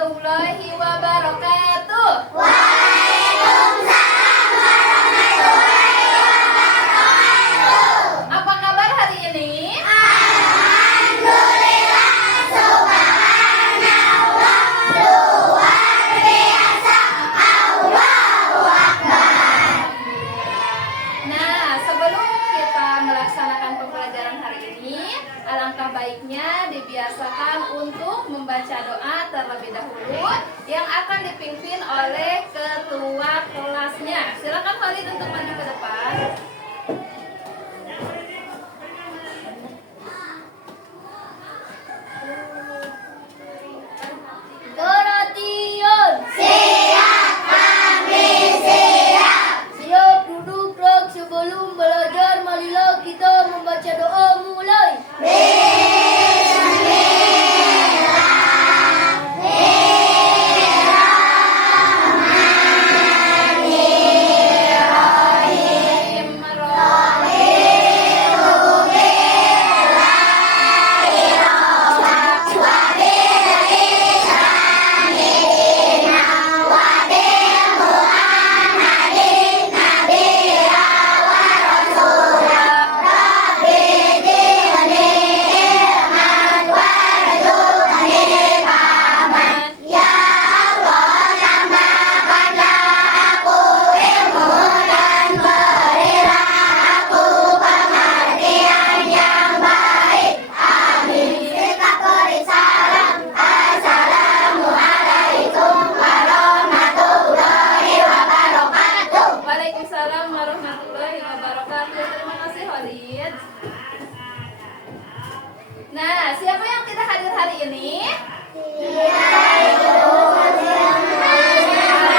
warahmatullahi wabarakatuh. Waalaikumsalam warahmatullahi wabarakatuh. Apa kabar hari ini? Alhamdulillah, subhanallah, luar biasa, Allahu Akbar. Nah, sebelum kita melaksanakan pembelajaran hari ini, alangkah baiknya dibiasakan untuk membaca doa terlebih dahulu yang akan dipimpin oleh ketua kelasnya. Silakan Khalid untuk maju ke depan. Perhatian, Siap, kami siap. siap duduk rak sebelum belajar. Marilah kita membaca doa mulai. Kita beri salam. Assalamualaikum warahmatullahi wabarakatuh. Waalaikumsalam warahmatullahi wabarakatuh. Terima kasih Khalid. Nah, siapa yang tidak hadir hari ini?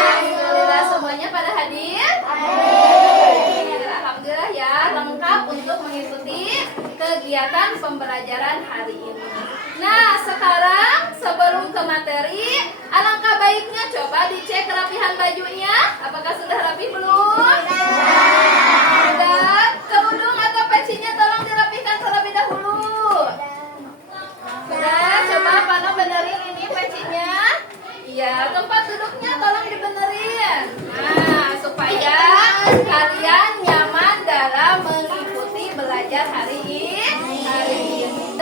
Alhamdulillah semuanya pada hadir. Alhamdulillah ya, lengkap untuk mengikuti kegiatan pembelajaran hari ini. Nah, sekarang sebelum ke materi, alangkah baiknya coba dicek kerapihan bajunya. Apakah sudah rapi belum? Sudah. Kerudung atau pecinya tolong dirapihkan terlebih dahulu. Sudah, coba Pano benerin ini pecinya. Iya, tempat duduknya tolong dibenerin. Nah, supaya kalian nyaman dalam mengikuti belajar hari ini.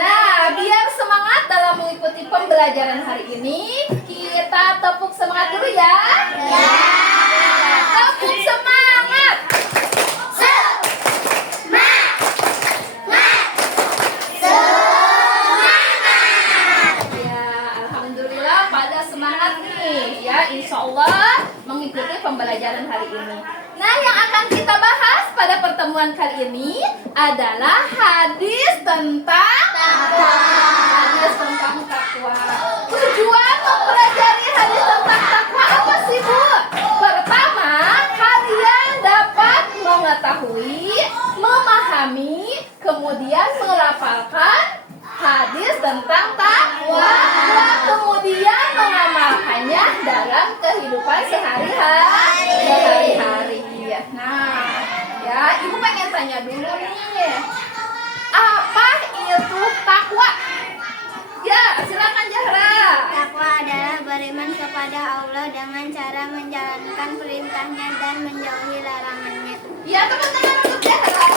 Nah, biar semangat dalam mengikuti pembelajaran hari ini, kita tepuk semangat dulu ya. Tepuk semangat. Ya, alhamdulillah pada semangat nih ya, insya Allah mengikuti pembelajaran hari ini. Nah, yang akan kita bahas pada pertemuan kali ini adalah hadis tentang takwa. Hadis tentang takwa. Tujuan mempelajari hadis tentang takwa apa sih, Bu? Pertama, kalian dapat mengetahui, memahami, kemudian melafalkan hadis tentang takwa, kemudian mengamalkannya dalam kehidupan sehari-hari. Nah, ya, Ibu pengen tanya dulu nih, apa itu takwa? Ya, silakan Zahra. Takwa adalah beriman kepada Allah dengan cara menjalankan perintahnya dan menjauhi larangannya. Ya, tepuk tangan untuk Zahra.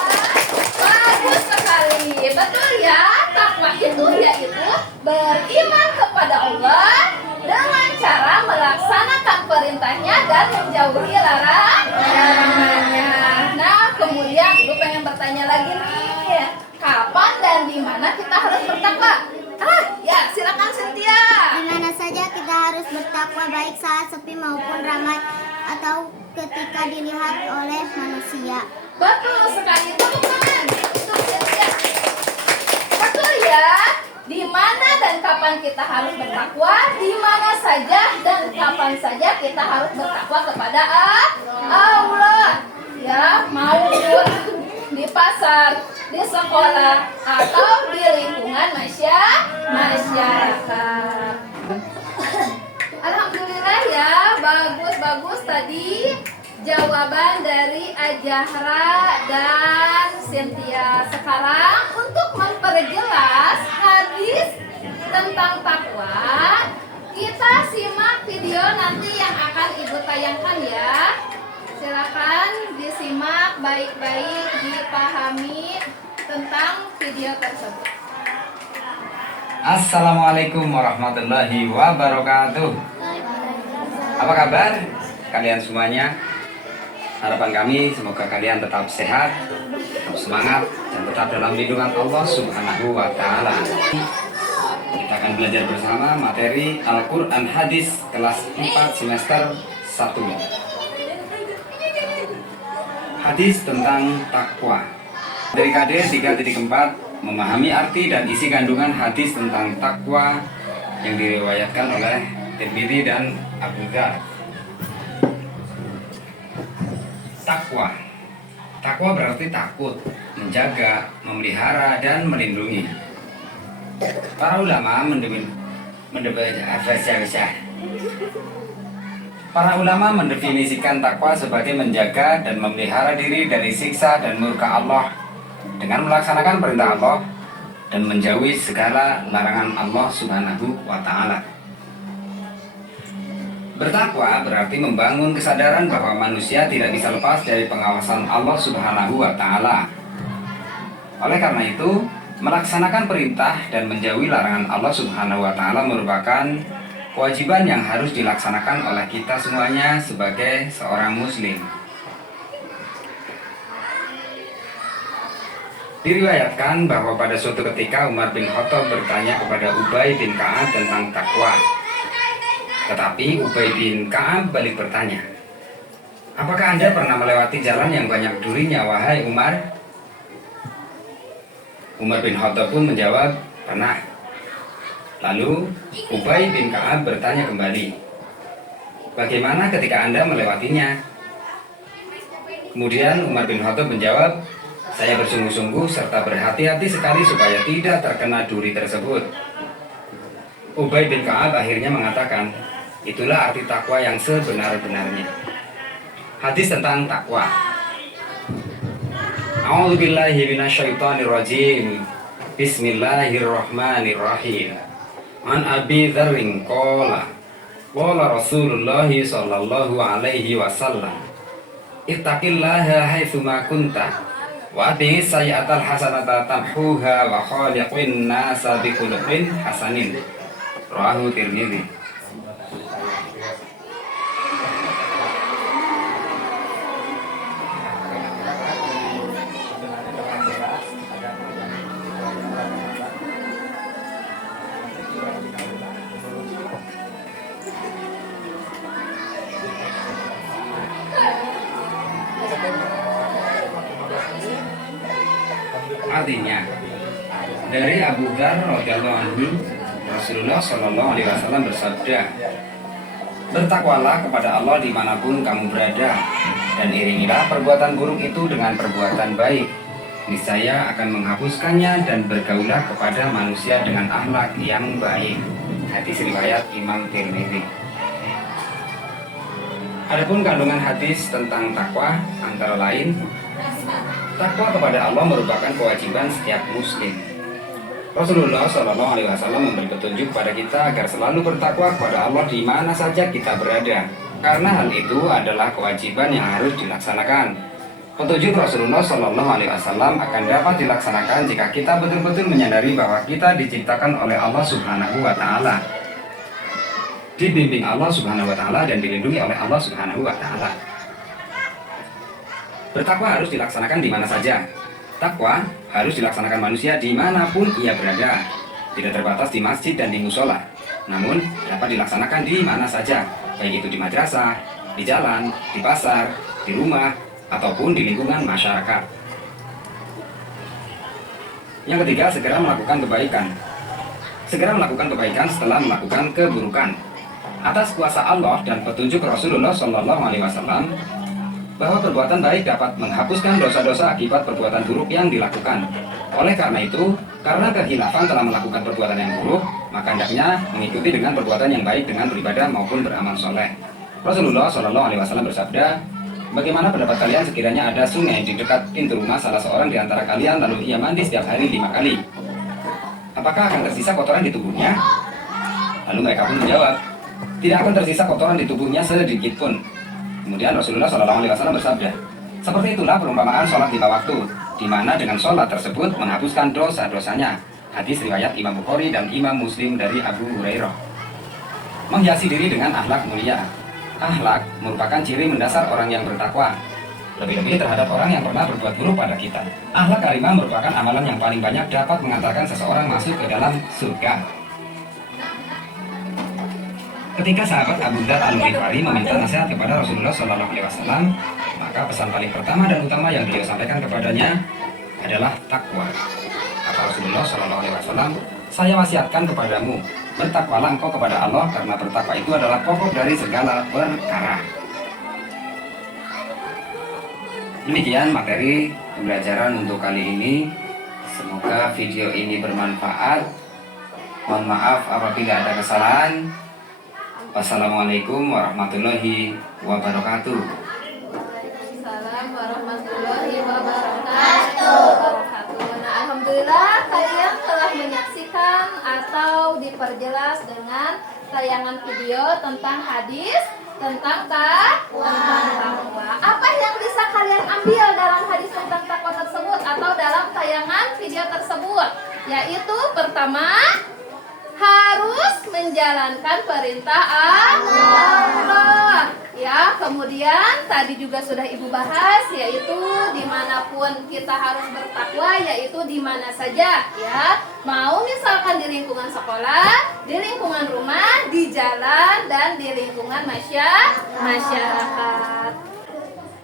Bagus sekali. Betul ya, takwa itu yaitu beriman kepada Allah dengan cara melaksanakan perintahnya dan menjauhi larangannya. Nah, kemudian Ibu pengen bertanya lagi nih, kapan dan di mana kita harus bertakwa? Ya, silakan Cynthia. Di mana saja kita harus bertakwa, baik saat sepi maupun ramai atau ketika dilihat oleh manusia. Betul sekali, tepuk tangan untuk Cynthia. Betul ya, di mana dan kapan kita harus bertakwa, di mana saja dan kapan saja kita harus bertakwa kepada Allah. Ya, maupun di pasar, di sekolah, atau di lingkungan masyarakat. Alhamdulillah ya, bagus tadi jawaban dari Azahra dan Cynthia. Sekarang untuk memperjelas hadis tentang takwa, kita simak tentang video tersebut. Assalamualaikum warahmatullahi wabarakatuh. Apa kabar kalian semuanya? Harapan kami semoga kalian tetap sehat, tetap semangat, dan tetap dalam lindungan Allah Subhanahu wa Ta'ala. Kita akan belajar bersama materi Al-Quran Hadis kelas 4 semester 1. Hadis tentang takwa. Dari KD 3.4, memahami arti dan isi kandungan hadis tentang takwa yang diriwayatkan oleh Tirmidzi dan Abu Dzar. Takwa. Takwa berarti takut, menjaga, memelihara, dan melindungi. Para ulama mendefinisikan takwa sebagai menjaga dan memelihara diri dari siksa dan murka Allah dengan melaksanakan perintah Allah dan menjauhi segala larangan Allah Subhanahu wa Ta'ala. Bertakwa berarti membangun kesadaran bahwa manusia tidak bisa lepas dari pengawasan Allah Subhanahu wa Ta'ala. Oleh karena itu, melaksanakan perintah dan menjauhi larangan Allah Subhanahu wa Ta'ala merupakan kewajiban yang harus dilaksanakan oleh kita semuanya sebagai seorang muslim. Diriwayatkan bahwa pada suatu ketika Umar bin Khattab bertanya kepada Ubay bin Ka'ab tentang takwa. Tetapi Ubay bin Ka'ab balik bertanya, "Apakah Anda pernah melewati jalan yang banyak durinya, wahai Umar?" Umar bin Khattab pun menjawab, "Pernah." Lalu Ubay bin Ka'ab bertanya kembali, "Bagaimana ketika Anda melewatinya?" Kemudian Umar bin Khattab menjawab, "Saya bersungguh-sungguh serta berhati-hati sekali supaya tidak terkena duri tersebut." Ubay bin Ka'ab akhirnya mengatakan, "Itulah arti takwa yang sebenar-benarnya." Hadis tentang takwa. A'udzubillahi minasyaitonirrajim. Bismillahirrahmanirrahim. An Abi Dzarrin qala Rasulullah sallallahu alaihi wasallam, "Ittaqillaha haitsuma kunta wa atbi'is sayyi'atal hasanata tamhuha wa khaliqin nasa bikhuluqin hasanin." Rawahu Tirmidzi. Artinya, dari Abu Dzar radhiyallahu anhu, Rasulullah Shallallahu alaihi wasallam bersabda, "Bertakwalah kepada Allah dimanapun kamu berada, dan iringilah perbuatan buruk itu dengan perbuatan baik. Niscaya akan menghapuskannya, dan bergaulah kepada manusia dengan akhlak yang baik." Hadis riwayat Imam Tirmidzi. Adapun kandungan hadis tentang takwa antara lain, takwa kepada Allah merupakan kewajiban setiap muslim. Rasulullah Shallallahu alaihi wasallam memberi petunjuk kepada kita agar selalu bertakwa kepada Allah di mana saja kita berada, karena hal itu adalah kewajiban yang harus dilaksanakan. Petunjuk Rasulullah Shallallahu alaihi wasallam akan dapat dilaksanakan jika kita betul-betul menyadari bahwa kita diciptakan oleh Allah Subhanahu wa Ta'ala, dibimbing Allah Subhanahu wa Ta'ala, dan dilindungi oleh Allah Subhanahu wa Ta'ala. Bertakwa harus dilaksanakan di mana saja. Takwa harus dilaksanakan manusia dimanapun ia berada, tidak terbatas di masjid dan di musola, namun dapat dilaksanakan di mana saja, baik itu di madrasah, di jalan, di pasar, di rumah, ataupun di lingkungan masyarakat. Yang ketiga, segera melakukan kebaikan. Segera melakukan kebaikan setelah melakukan keburukan. Atas kuasa Allah dan petunjuk Rasulullah Shallallahu alaihi wasallam, bahwa perbuatan baik dapat menghapuskan dosa-dosa akibat perbuatan buruk yang dilakukan. Oleh karena itu, karena kekhilafan telah melakukan perbuatan yang buruk, maka hendaknya mengikuti dengan perbuatan yang baik dengan beribadah maupun beramal soleh. Rasulullah Shallallahu alaihi wasallam bersabda, "Bagaimana pendapat kalian sekiranya ada sungai di dekat pintu rumah salah seorang di antara kalian, lalu ia mandi setiap hari 5 kali? Apakah akan tersisa kotoran di tubuhnya?" Lalu mereka pun menjawab, "Tidak akan tersisa kotoran di tubuhnya sedikit pun." Kemudian Rasulullah SAW bersabda, "Seperti itulah perumpamaan sholat 5 waktu. di mana dengan sholat tersebut menghapuskan dosa-dosanya. Hadis riwayat Imam Bukhari dan Imam Muslim dari Abu Hurairah. Menghiasi diri dengan akhlak mulia. Akhlak merupakan ciri mendasar orang yang bertakwa, lebih-lebih terhadap orang yang pernah berbuat buruk pada kita. Akhlak karimah merupakan amalan yang paling banyak dapat mengantarkan seseorang masuk ke dalam surga. Ketika sahabat Abu Dzar Al-Ghifari meminta nasihat kepada Rasulullah SAW, maka pesan paling pertama dan utama yang beliau sampaikan kepadanya adalah takwa. Kata Rasulullah SAW, saya wasiatkan kepadamu, bertakwalah engkau kepada Allah, karena bertakwa itu adalah pokok dari segala perkara. Demikian materi pembelajaran untuk kali ini. Semoga video ini bermanfaat. Mohon maaf apabila ada kesalahan. Wassalamualaikum warahmatullahi wabarakatuh. Waalaikumsalam warahmatullahi wabarakatuh. Nah, alhamdulillah kalian telah menyaksikan atau diperjelas dengan tayangan video tentang hadis tentang takwa. Apa yang bisa kalian ambil dalam hadis tentang takwa tersebut atau dalam tayangan video tersebut? Yaitu pertama, harus menjalankan perintah Allah. Ya, kemudian tadi juga sudah Ibu bahas, yaitu dimanapun kita harus bertakwa, yaitu di mana saja, ya. Mau misalkan di lingkungan sekolah, di lingkungan rumah, di jalan, dan di lingkungan masyarakat.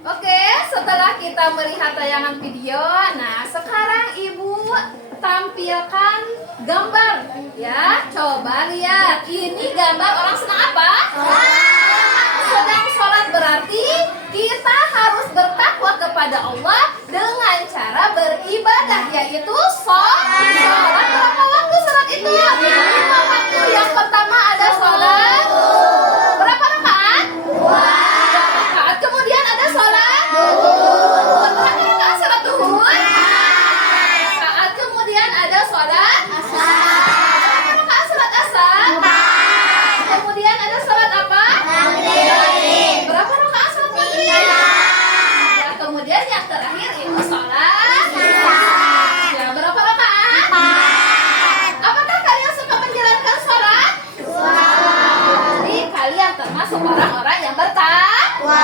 Oke, setelah kita melihat tayangan video, nah sekarang Ibu tampilkan gambar, ya. Coba lihat, ini gambar orang sedang apa? Sedang sholat, berarti kita harus bertakwa kepada Allah dengan cara beribadah, yaitu sholat. Berapa waktu sholat itu? 5 waktu. Yang pertama ada sholat berapa rakaat? 2 rakaat. Kemudian ada sholat berapa rakaat? Sholat duhur 4 rakaat. Kemudian ada sholat asar. Berapa rakaat sholat asar? 4. Kemudian ada sholat apa? Maghrib. Berapa rakaat sholat maghrib? Ya, kemudian yang terakhir itu sholat isya. Ya, berapa rakaat? 4. Apakah kalian suka menjalankan sholat? Jadi kalian termasuk orang-orang yang bertakwa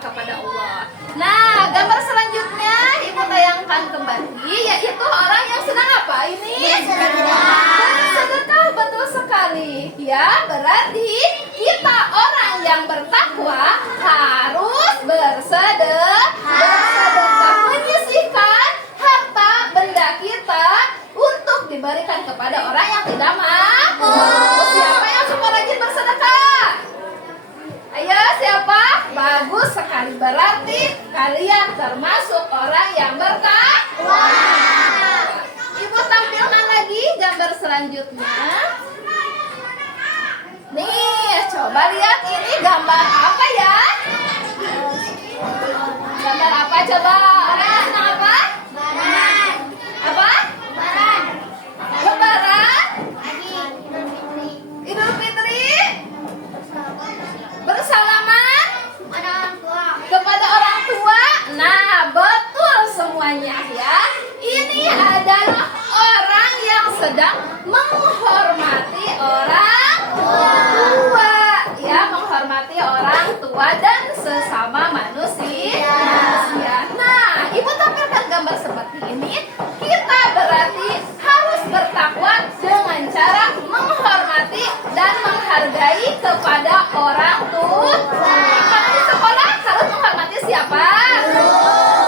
kepada Allah. Nah, gambar selanjutnya Ibu tayangkan kembali, yaitu orang yang sedang apa ini? Bersedekah, betul sekali. Ya, berarti kita orang yang bertakwa harus bersedekah, menyisihkan harta benda kita untuk diberikan kepada orang yang tidak mampu. Siapa yang suka rajin bersedekah? Ayo, siapa? Bagus sekali, berarti kalian termasuk orang yang bertakwa. Ibu tampilkan lagi gambar selanjutnya. Nih, coba lihat ini gambar apa ya? Gambar apa coba? Orang yang sedang apa? Apa? Lebaran? Idul Fitri? Bersalaman kepada orang tua. Nah, betul semuanya ya. Ini adalah orang yang sedang menghormati orang tua, ya, menghormati orang tua dan sesama manusia. Nah, Ibu tampilkan gambar seperti ini. Kita berarti harus bertakwa dengan cara menghormati dan menghargai kepada orang tua. Kalau di sekolah harus menghormati siapa?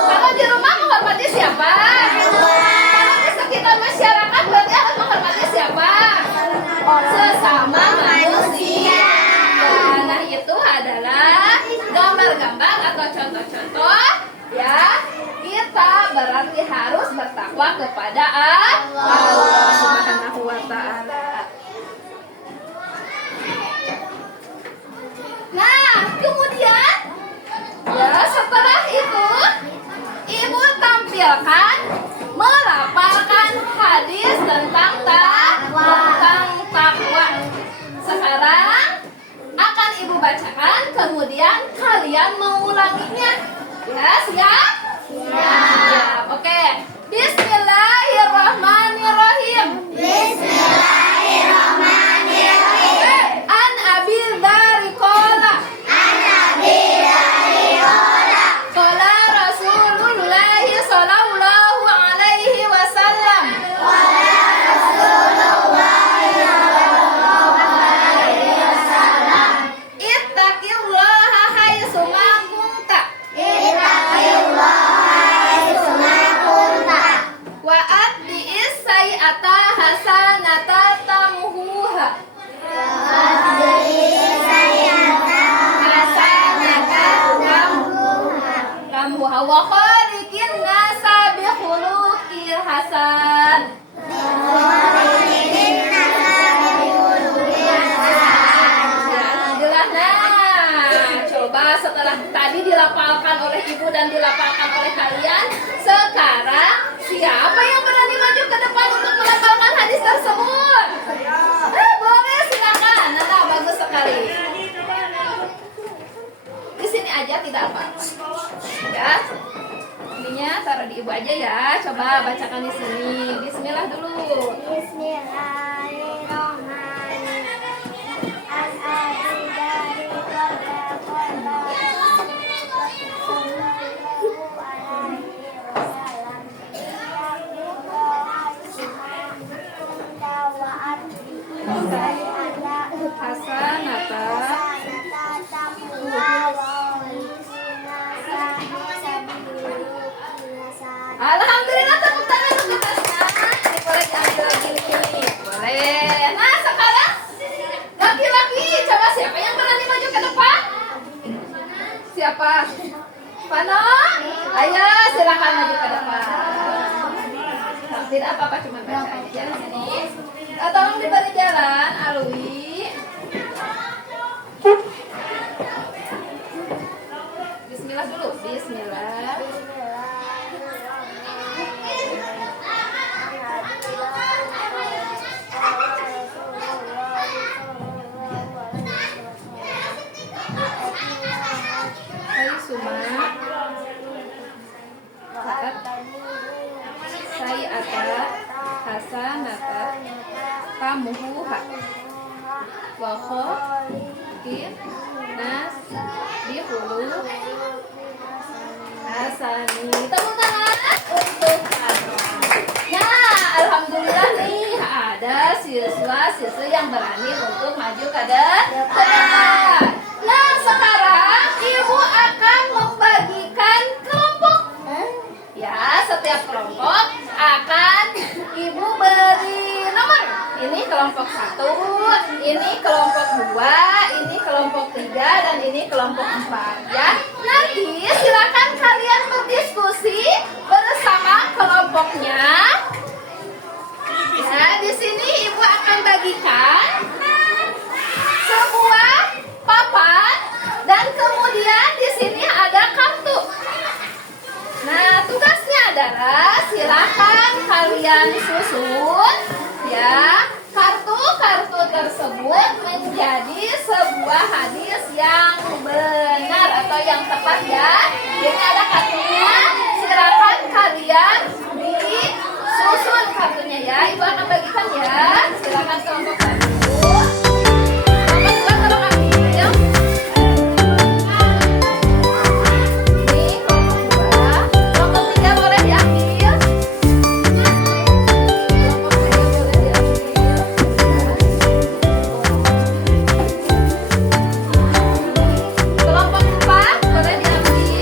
Kalau di rumah menghormati siapa? Kalau di sekitar masyarakat berarti harus menghormati siapa? Sesama manusia. Nah, itu adalah gambar-gambar atau contoh-contoh, ya. Kita berarti harus bertakwa kepada Allah Subhanahu wa ta'ala. Nah, kemudian ya, setelah itu Ibu tampilkan melaporkan hadis tentang takwa. Sekarang akan Ibu bacakan, kemudian kalian mengulanginya. Ya, siap? Siap. Oke. dan dilafalkan oleh kalian. Sekarang siapa yang berani maju ke depan untuk melafalkan hadis tersebut? Boleh, silakan. Nah, bagus sekali. Di sini aja tidak apa-apa. Ya. Ininya taruh di ibu aja ya. Coba bacakan di sini. Bismillah dulu. Bismillahirrahmanirrahim. An Abi dari Qala sallallahu alaihi wasallam Hasanata. Alhamdulillah, tepuk tangan untuk Hasna. Ini boleh diambil lagi di sini. Boleh. Nah, sekarang laki-laki, coba siapa yang berani maju ke depan? Siapa? Pano? Ayo, silakan maju ke depan. Nah, tidak apa-apa, cuma baca aja di sini. Tolong diberi jalan, Alwi. Bismillah dulu. Bismillah. Hai Suma. Saat saya ada hasanata kamuhu ha wakho kir nas dihulu hasani. Tepuk tangan untuk Ano. Nah, alhamdulillah nih ada siswa-siswa yang berani untuk maju ke depan. Nah, sekarang ibu akan membagikan kelompok. Ya, setiap kelompok akan ibu beri nomor. Ini kelompok 1, ini kelompok 2, ini kelompok 3, dan ini kelompok 4 ya. Nanti silakan kalian berdiskusi bersama kelompoknya. Ya, di sini ibu akan bagikan sebuah papan dan kemudian di sini ada kartu. Nah, tugasnya adalah silakan kalian susun ya kartu-kartu tersebut menjadi sebuah hadis yang benar atau yang tepat ya. Ini ada kartunya, silakan kalian disusun kartunya ya. Ibu akan bagikan ya. Silakan kelompok 1. Kelompok 4 boleh diambil.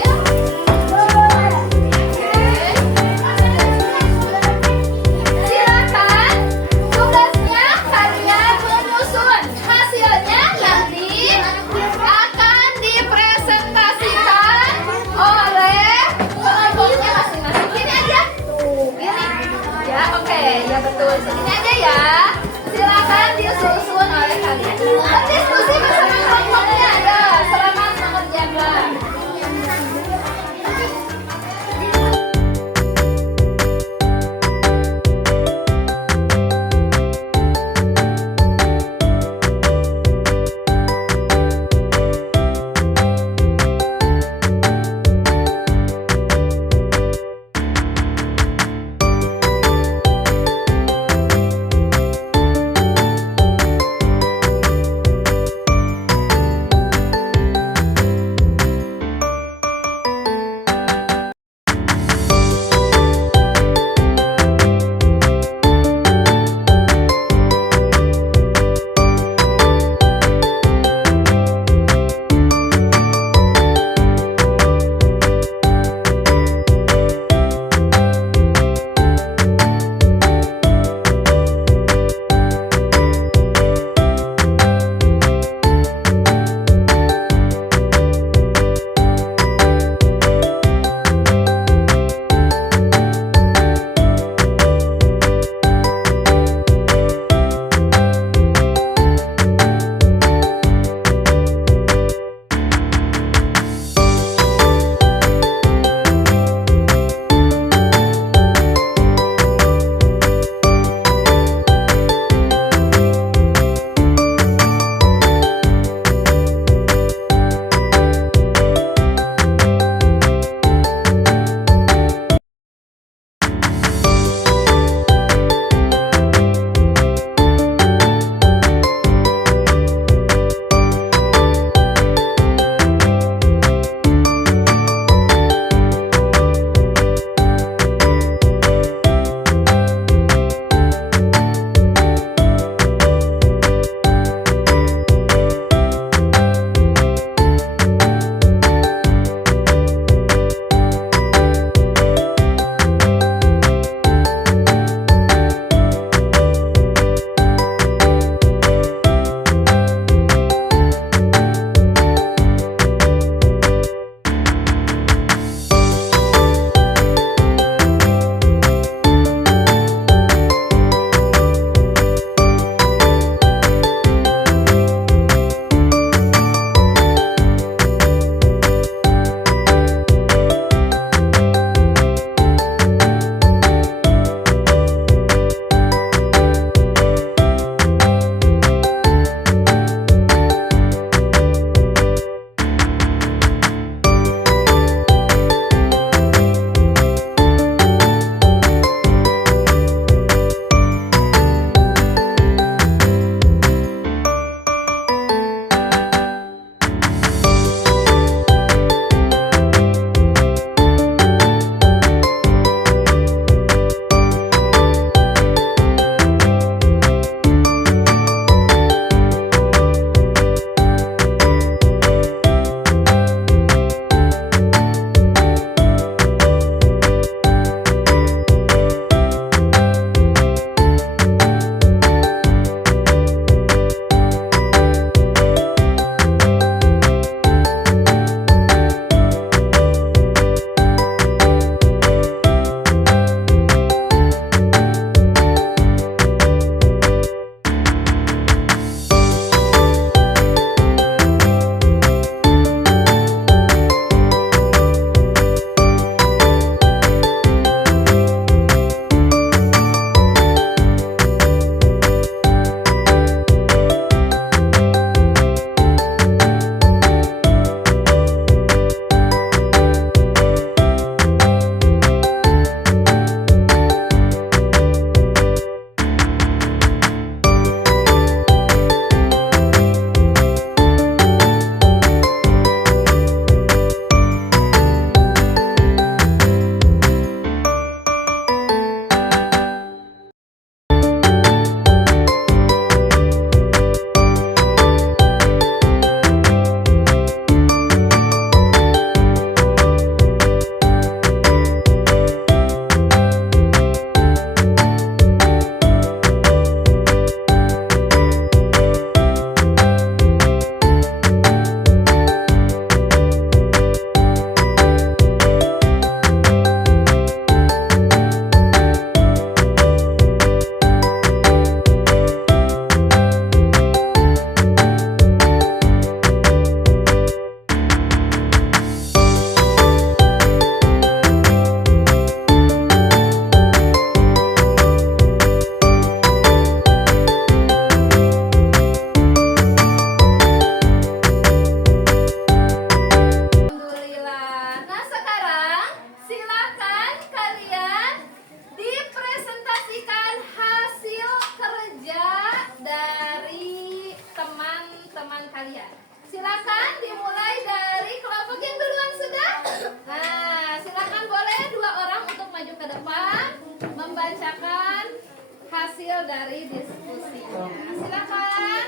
dari diskusinya. Silakan.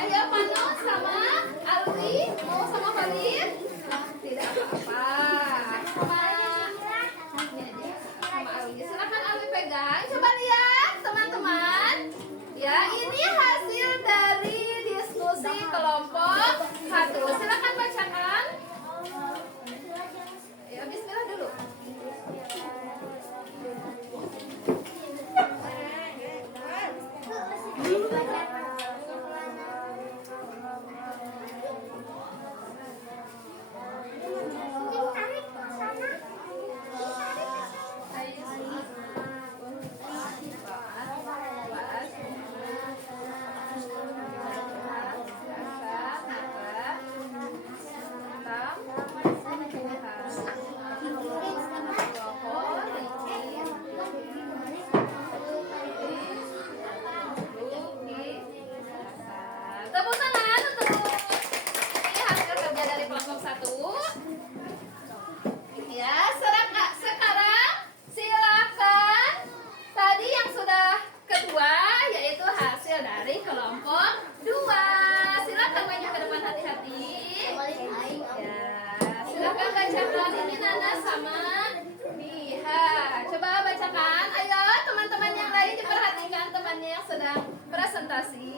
Ayo Manu sama Alwi, mau sama Khalid? Tidak apa-apa. Sama Alwi. Silakan Alwi pegang. Coba lihat teman-teman. Ya, ini hasil dari diskusi kelompok 1. Silakan bacakan. Ya, bismillah dulu. Tepuk tangan untuk ini hasil kerja dari kelompok 1. Ya, sekarang silakan tadi yang sudah kedua yaitu hasil dari kelompok 2. Silakan maju ke depan hati-hati. Ya, silakan bacakan ini Nana sama Biha. Coba bacakan. Ayo teman-teman yang lain diperhatikan temannya yang sedang presentasi.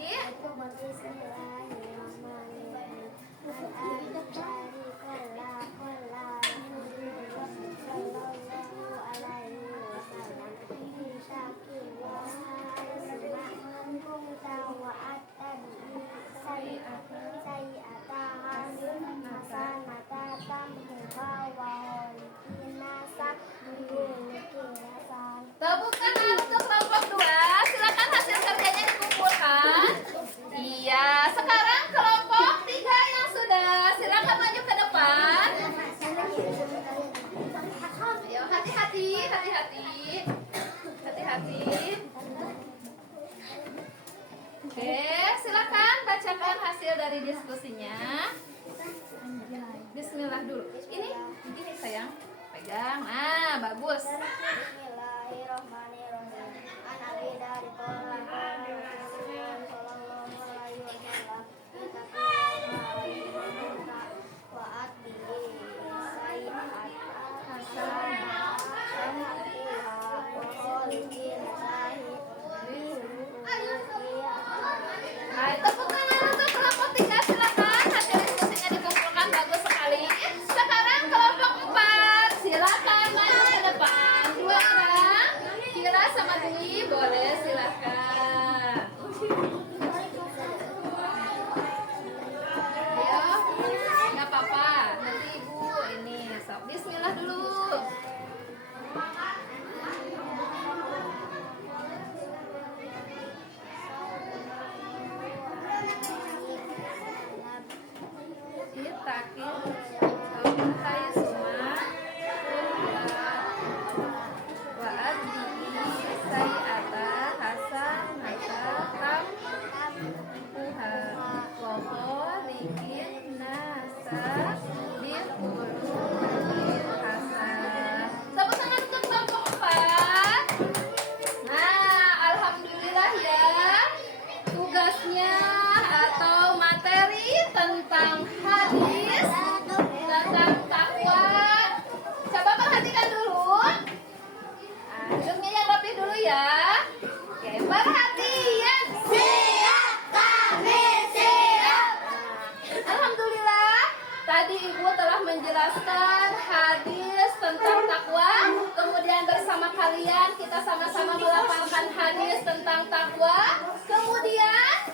Tepuk tangan untuk kelompok 2. Silakan hasil kerjanya dikumpulkan. Iya, sekarang kelompok 3 yang sudah. Silakan maju ke depan. Ayo, hati-hati, hati-hati. Hati-hati. Oke, silakan bacakan hasil dari diskusinya. Bismillah dulu. Ini sayang, pegang. Ah, bagus. Bismillahirrahmanirrahim. An Ali dari Quran sallallahu alaihi wasallam wa atbihi sayyi'at hasanah samatuha wa khaliqin Hai, tepuk tangan untuk kelompok 3. Silakan hasil diskusinya dikumpulkan, bagus sekali. Sekarang kelompok 4. Silakan maju ke depan. 2 orang. Kira sama Dwi, boleh silakan. Ayo, nggak apa-apa. Nanti ibu ini sok. Bismillah dulu. Takir hai semua wa adbihi sayyata hasanata kam uha wa khaliqin nasa bil qulubin hasan. Tepuk tangan untuk kelompok 4. Nah, alhamdulillah ya. Tugasnya atau materi tentang hadis tentang takwa. Coba perhatikan dulu. Duduknya yang rapi dulu ya. Oke, perhatian. Siap, kami siap. Alhamdulillah, tadi ibu telah menjelaskan hadis tentang takwa. Kemudian bersama kalian kita sama-sama melafalkan hadis tentang takwa. Kemudian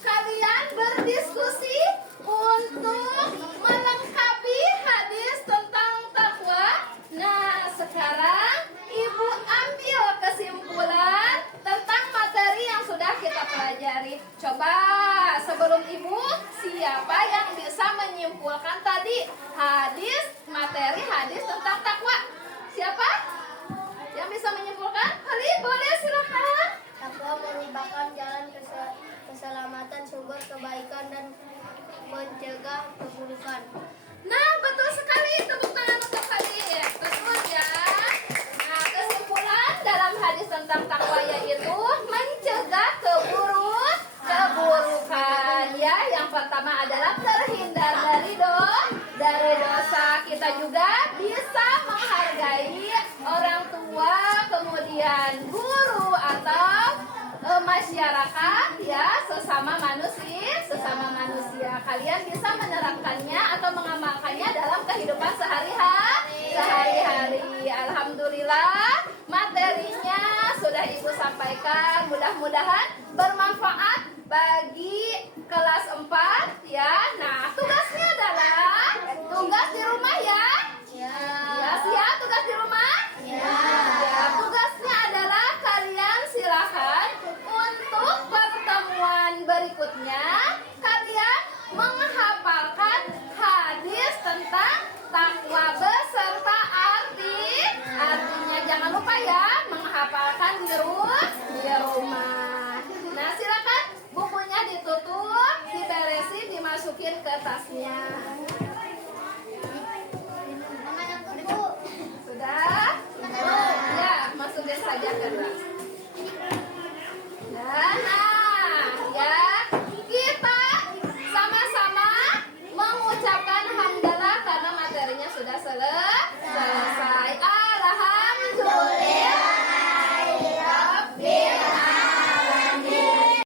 kalian berdiskusi untuk melengkapi hadis tentang takwa. Nah, sekarang ibu ambil kesimpulan tentang materi yang sudah kita pelajari. Coba sebelum ibu, siapa yang bisa menyimpulkan tadi materi hadis tentang takwa? Siapa yang bisa menyimpulkan? Ali, boleh silakan. Takwa merupakan jalan keselamatan, sumber kebaikan dan mencegah keburukan. Nah, betul sekali. Tepuk tangan untuk Khalid. Betul ya. Nah, kesimpulan dalam hadis tentang takwa yaitu pertama adalah terhindar dari dosa. Kita juga bisa menghargai orang tua, kemudian guru atau masyarakat, ya, sesama manusia. Kalian bisa menerapkannya atau mengamalkannya dalam kehidupan sehari-hari. Alhamdulillah, materinya sudah Ibu sampaikan. Mudah-mudahan bermanfaat bagi kelas 4, ya. Nah, tugasnya adalah tugas di rumah, ya. Ya, siap tugas di rumah? Ya, tugasnya adalah kalian silakan untuk pertemuan berikutnya kalian menghafalkan hadis tentang takwa beserta artinya. Jangan lupa ya, menghafalkan di rumah. Nah, silakan bukunya ditutup, diberesin, dimasukin ke tasnya.